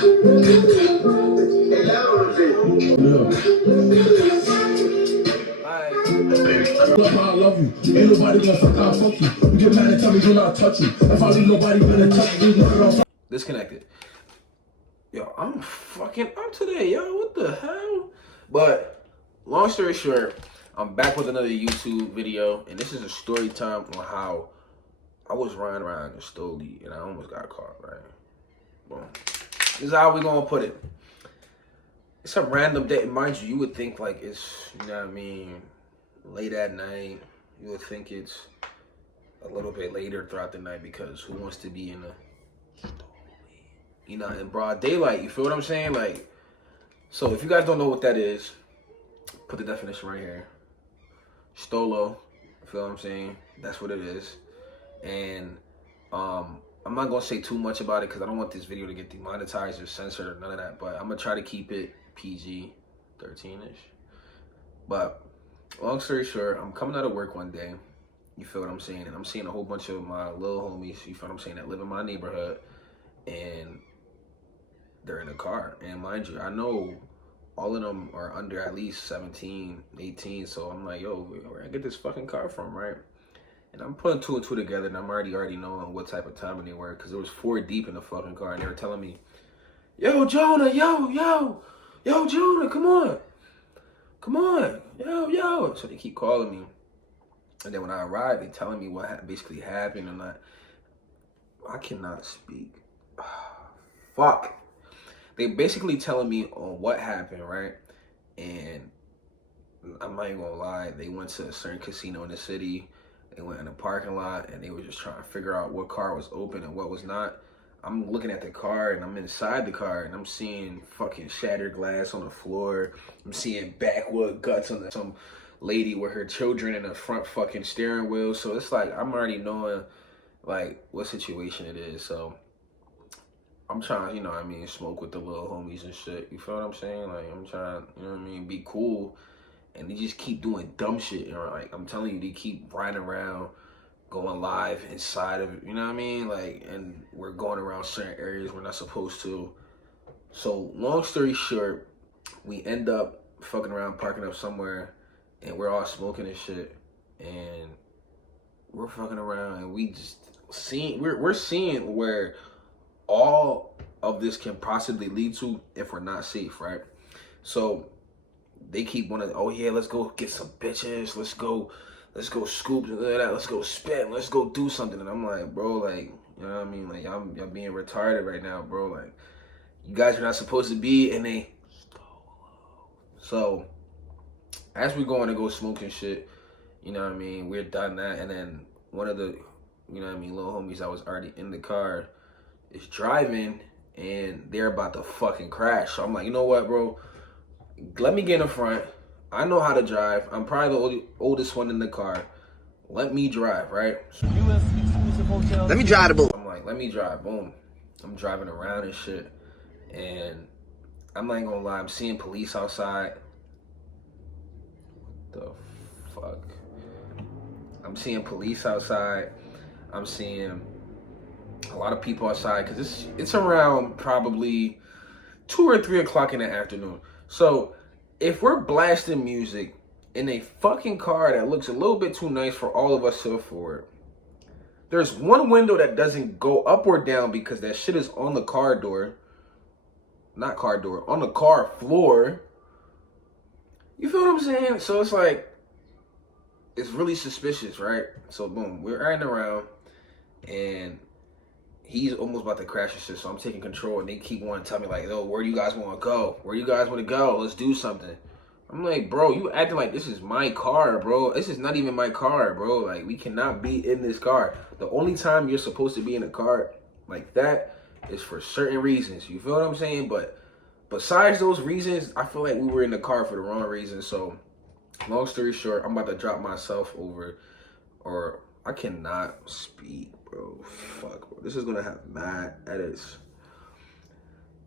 I love you. Ain't nobody gonna fuck you. You get mad and tell me do not touch you. If I leave nobody gonna touch you. Disconnected. Yo, I'm fucking up today, yo. What the hell? But long story short, I'm back with another YouTube video, and this is a story time on how I was riding around in StoryTime and I almost got caught, right? Boom. This is how we gonna put it. It's a random day. Mind you, you would think like it's, you know what I mean, late at night. You would think it's a little bit later throughout the night because who wants to be in a, you know, in broad daylight? You feel what I'm saying? Like, so if you guys don't know what that is, put the definition right here. Stolo, you feel what I'm saying? That's what it is. And I'm not gonna say too much about it because I don't want this video to get demonetized or censored or none of that. But I'm gonna try to keep it PG, 13-ish. But long story short, I'm coming out of work one day. You feel what I'm saying? And I'm seeing a whole bunch of my little homies, you feel what I'm saying, that live in my neighborhood. And they're in a car. And mind you, I know all of them are under at least 17, 18. So I'm like, yo, where I get this fucking car from, right? And I'm putting two and two together, and I'm already knowing what type of timing they were, because there was 4 deep in the fucking car, and they were telling me, yo, Jonah, yo, Jonah, come on, yo. So they keep calling me, and then when I arrive, they telling me what basically happened, and I cannot speak. Fuck. They basically telling me on what happened, right? And I'm not even gonna lie, they went to a certain casino in the city. They went in a parking lot and they were just trying to figure out what car was open and what was not. I'm looking at the car and I'm inside the car and I'm seeing fucking shattered glass on the floor. I'm seeing backwood guts on some lady with her children in the front fucking steering wheel. So it's like, I'm already knowing like what situation it is. So I'm trying, you know what I mean, smoke with the little homies and shit. You feel what I'm saying? Like, I'm trying, you know what I mean, be cool. And they just keep doing dumb shit. You know, like, I'm telling you, they keep riding around, going live inside of it. You know what I mean? Like, and we're going around certain areas we're not supposed to. So, long story short, we end up fucking around, parking up somewhere, and we're all smoking and shit. And we're fucking around, and we just we're seeing where all of this can possibly lead to if we're not safe, right? So they keep wanting, oh yeah, let's go get some bitches, let's go scoop, let's go spin, let's go do something. And I'm like, bro, like, you know what I mean? Like, y'all being retarded right now, bro. Like, you guys are not supposed to be in a So as we're going to go smoke and shit, you know what I mean, we're done that, and then one of the, you know what I mean, little homies that was already in the car is driving, and they're about to fucking crash. So I'm like, you know what, bro? Let me get in the front. I know how to drive. I'm probably the oldest one in the car. Let me drive, right? Let me drive the boat. I'm like, let me drive. Boom. I'm driving around and shit. And I'm not gonna lie, I'm seeing police outside. What the fuck? I'm seeing police outside. I'm seeing a lot of people outside because it's around probably 2 or 3 o'clock in the afternoon. So if we're blasting music in a fucking car that looks a little bit too nice for all of us to afford, there's one window that doesn't go up or down because that shit is on the car door. Not car door, on the car floor. You feel what I'm saying? So it's like, it's really suspicious, right? So boom, we're riding around and he's almost about to crash and shit, so I'm taking control, and they keep wanting to tell me, like, yo, where do you guys want to go? Where do you guys want to go? Let's do something. I'm like, bro, you acting like this is my car, bro. This is not even my car, bro. Like, we cannot be in this car. The only time you're supposed to be in a car like that is for certain reasons. You feel what I'm saying? But besides those reasons, I feel like we were in the car for the wrong reason. So, long story short, I'm about to drop myself over, or I cannot speak, bro. Fuck, bro. This is gonna have mad edits.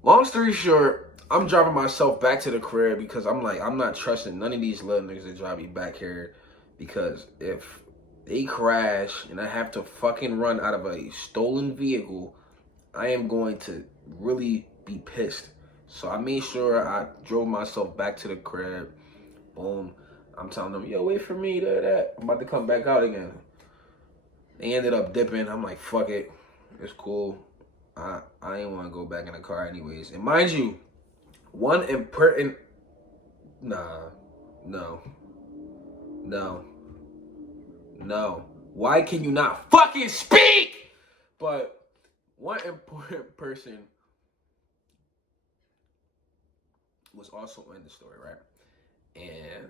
Long story short, I'm driving myself back to the crib because I'm like, I'm not trusting none of these little niggas to drive me back here, because if they crash and I have to fucking run out of a stolen vehicle, I am going to really be pissed. So I made sure I drove myself back to the crib. Boom. I'm telling them, yo, wait for me, that. I'm about to come back out again. They ended up dipping. I'm like, fuck it. It's cool. I ain't want to go back in the car anyways. And mind you, one important... No. Why can you not fucking speak? But one important person was also in the story, right? And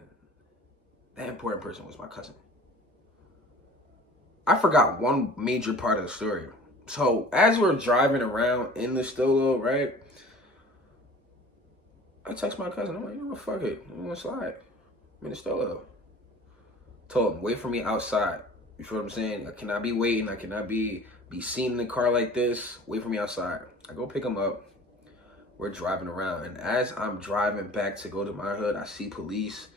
that important person was my cousin. I forgot one major part of the story. So as we're driving around in the Stolo, right? I text my cousin. I'm like, you know what, fuck it. I'm gonna slide. I'm in the Stolo. Told him, wait for me outside. You feel what I'm saying? I cannot be waiting. I cannot be seen in the car like this. Wait for me outside. I go pick him up. We're driving around. And as I'm driving back to go to my hood, I see police.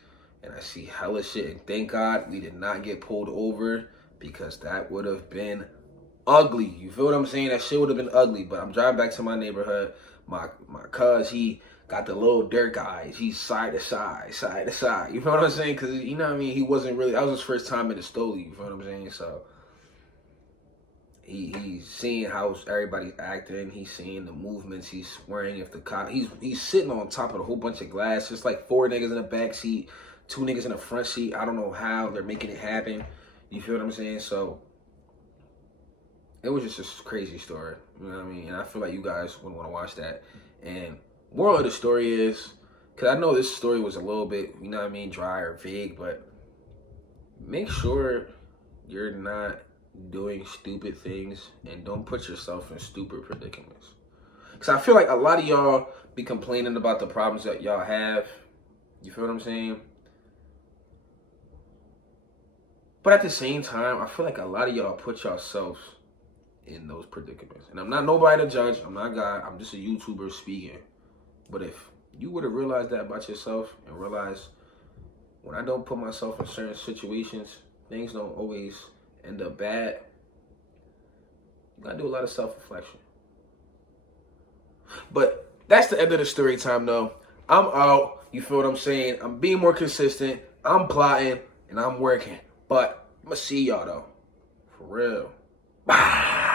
And I see hella shit. And thank God we did not get pulled over. Because that would have been ugly. You feel what I'm saying? That shit would have been ugly. But I'm driving back to my neighborhood. My cuz, he got the little dirt guys. He's side to side, side to side. You feel what I'm saying? Because, you know what I mean? He wasn't really... That was his first time in the Stoli. You feel what I'm saying? So, he's seeing how everybody's acting. He's seeing the movements. He's swearing if the cop... He's sitting on top of a whole bunch of glass. Just like 4 niggas in the back seat, 2 niggas in the front seat. I don't know how they're making it happen. You feel what I'm saying? So, it was just a crazy story. You know what I mean? And I feel like you guys would want to watch that. And moral of the story is, because I know this story was a little bit, you know what I mean, dry or vague, but make sure you're not doing stupid things and don't put yourself in stupid predicaments. Because I feel like a lot of y'all be complaining about the problems that y'all have. You feel what I'm saying? But at the same time, I feel like a lot of y'all put yourselves in those predicaments. And I'm not nobody to judge. I'm not God. I'm just a YouTuber speaking. But if you would have realized that about yourself and realized when I don't put myself in certain situations, things don't always end up bad. You gotta do a lot of self-reflection. But that's the end of the story time, though. I'm out. You feel what I'm saying? I'm being more consistent. I'm plotting and I'm working. But I'm gonna see y'all, though. For real. Bye.